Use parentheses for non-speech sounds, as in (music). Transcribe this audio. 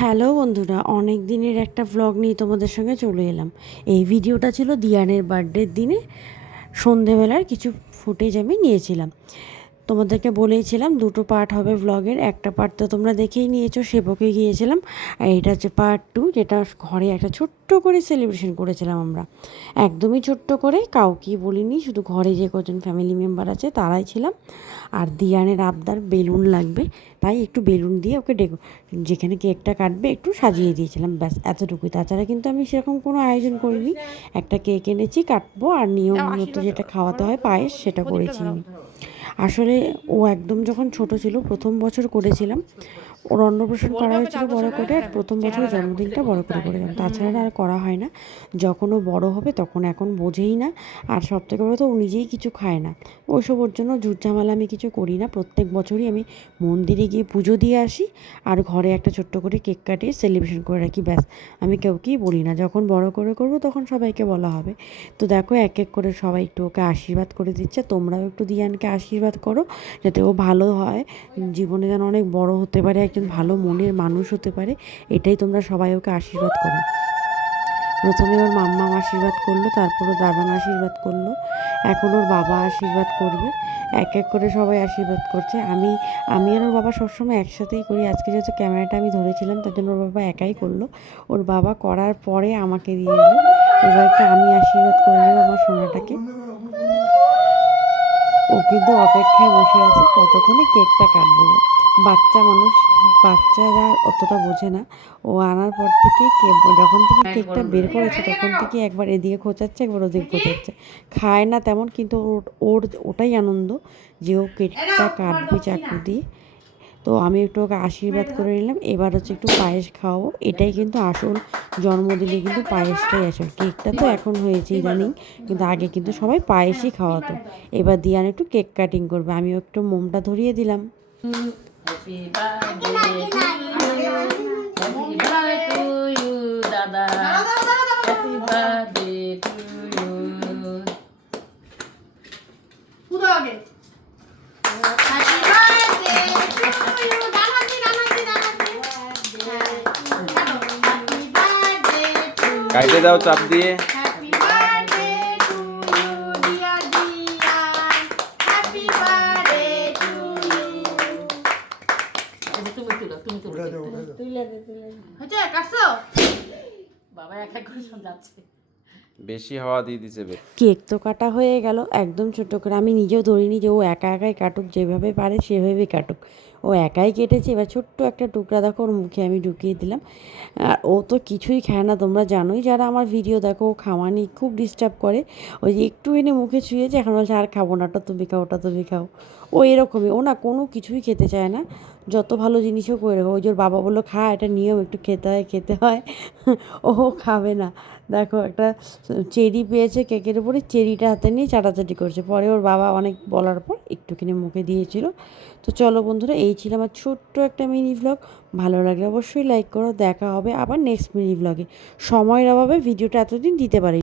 Hello বন্ধুরা অনেক দিনের একটা ভ্লগ নিয়ে তোমাদের সঙ্গে চলে এলাম। এই ভিডিওটা ছিল দিয়ানের বার্থডের দিনে। সন্ধেবেলার কিছু ফুটেজ আমি নিয়েছিলাম। তোমাদেরকে বলেইছিলাম দুটো পার্ট হবে ব্লগের একটা পার্ট তো তোমরা দেখেই নিয়েছো, সেবকে গিয়েছিলাম। আর এটা হচ্ছে পার্ট টু যেটা ঘরে একটা ছোট্ট করে সেলিব্রেশন করেছিলাম আমরা। একদমই ছোট্ট করে, কাউকেই বলিনি, শুধু ঘরে যে কজন ফ্যামিলি মেম্বার আছে তারাই ছিলাম। আর দিয়ানের আবদার বেলুন লাগবে, তাই একটু বেলুন দিয়ে ওকে ডেকো যেখানে কেকটা কাটবে একটু সাজিয়ে দিয়েছিলাম, ব্যাস, এতটুকুই। তাছাড়া কিন্তু আমি সেরকম কোনো আয়োজন করিনি। একটা কেক এনেছি, কাটবো, আর নিয়ম মতো যেটা খাওয়াতে হয় পায়েস, সেটা করেছি আমি। আসলে ও একদম যখন ছোট ছিল প্রথম বছর করেছিলাম ওর অন্নপ্রাশন করা হয়েছিল বড় করে আর প্রথম বছর জন্মদিনটা বড় করে করেছিলাম। তাছাড়া আর করা হয় না। যখন ও বড় হবে তখন এখন বোঝেই না। আর সব থেকে বড় তো ও নিজেই কিছু খায় না। ওইসব ওর জন্য ঝুট ঝামেলা আমি কিছু করি না। প্রত্যেক বছরই আমি মন্দিরে গিয়ে পুজো দিয়ে আসি আর ঘরে একটা ছোট্ট করে কেক কাটিয়ে সেলিব্রেশন করে রাখি ব্যাস। আমি কাউকেই বলি না। যখন বড় করে করব তখন সবাইকে বলা হবে। তো দেখো এক এক করে সবাই একটু ওকে আশীর্বাদ করে দিচ্ছে। তোমরাও একটু দিয়ানকে আশীর্বাদ করো, যাতে ও ভালো হয়। জীবনে যেন অনেক বড় হতে পারে, একজন ভালো মনের মানুষ হতে পারে, এটাই তোমরা সবাই ওকে আশীর্বাদ করো। প্রথমে ওর মাম্মা আশীর্বাদ করল, তারপর ওর দাদান আশীর্বাদ করল। এখন ওর বাবা আশীর্বাদ করবে। এক এক করে সবাই আশীর্বাদ করছে। আমি আমি আর ওর বাবা সবসময় একসাথেই করি। আজকে যেহেতু ক্যামেরাটা আমি ধরেছিলাম, তার জন্য ওর বাবা একাই করল। ওর বাবা করার পরে আমাকে দিয়ে দিল। এবার একটা আমি আশীর্বাদ করে নেব আমার সোনাটাকে। ও কিন্তু অপেক্ষায় বসে আছে কতক্ষণে কেকটা কাটবে বাচ্চা মানুষ বাচ্চারা অতটা বোঝে না। ও আনার পর থেকে যখন থেকে কেকটা বের করেছে তখন থেকে একবার এদিকে খোঁচাচ্ছে একবার ওদিকে খোঁচাচ্ছে। খায় না তেমন কিন্তু ওর ওর ওটাই আনন্দ যে ও কেকটা কাটবে চাকু দিয়ে। তো আমি একটু ওকে আশীর্বাদ করে নিলাম। এবার হচ্ছে একটু পায়েস খাওয়াবো। এটাই কিন্তু আসল জন্মদিনে কিন্তু পায়েসটাই আসল। কেকটা তো এখন হয়েছে ইদানিং কিন্তু আগে কিন্তু সবাই পায়েসই খাওয়াতো। এবার দিয়ান একটু কেক কাটিং করবে। আমিও একটু মোমটা ধরিয়ে দিলাম। এক করে সব যাচ্ছে। বেশি হাওয়া দিয়ে দিছে বে। কেক তো কাটা হয়ে গেল একদম ছোট করে। আমি নিজেও ধরিনি যে ও একা একাই কাটুক যেভাবে পারে সেভাবেই কাটুক। ও একাই কেটেছে। এবার ছোট্ট একটা টুকরা দেখো, ওর মুখে আমি ঢুকিয়ে দিলাম। আর ও তো কিছুই খায় না, তোমরা জানোই। যারা আমার ভিডিও দেখো, ও খাওয়া নিয়ে খুব ডিস্টার্ব করে। ওই যে একটু এনে মুখে ছুঁয়েছে এখন বলছে, আর খাব না, ওটা তুমি খাও, ওটা তুমি খাও। ও এরকমই। ও না, কোনো কিছুই খেতে চায় না। যত ভালো জিনিসও করে রাখো ওই যে ওর বাবা বলল, খা, এটা নিয়ম, একটু খেতে হয় খেতে হয়। (laughs) ও খাবে না। দেখো, একটা চেরি পেয়েছে কেকের উপরে, চেরিটা হাতে নিয়ে চাটাচাটি করছে। পরে ওর বাবা অনেক বলার পর একটুখানি মুখে দিয়েছিল। তো চলো বন্ধুরা, এই ছিল আমার ছোট্ট একটা মিনি ভ্লগ ভালো লাগলে অবশ্যই লাইক করো। দেখা হবে আবার নেক্সট মিনি ভ্লগে সময়ের অভাবে ভিডিওটা এতদিন দিতে পারি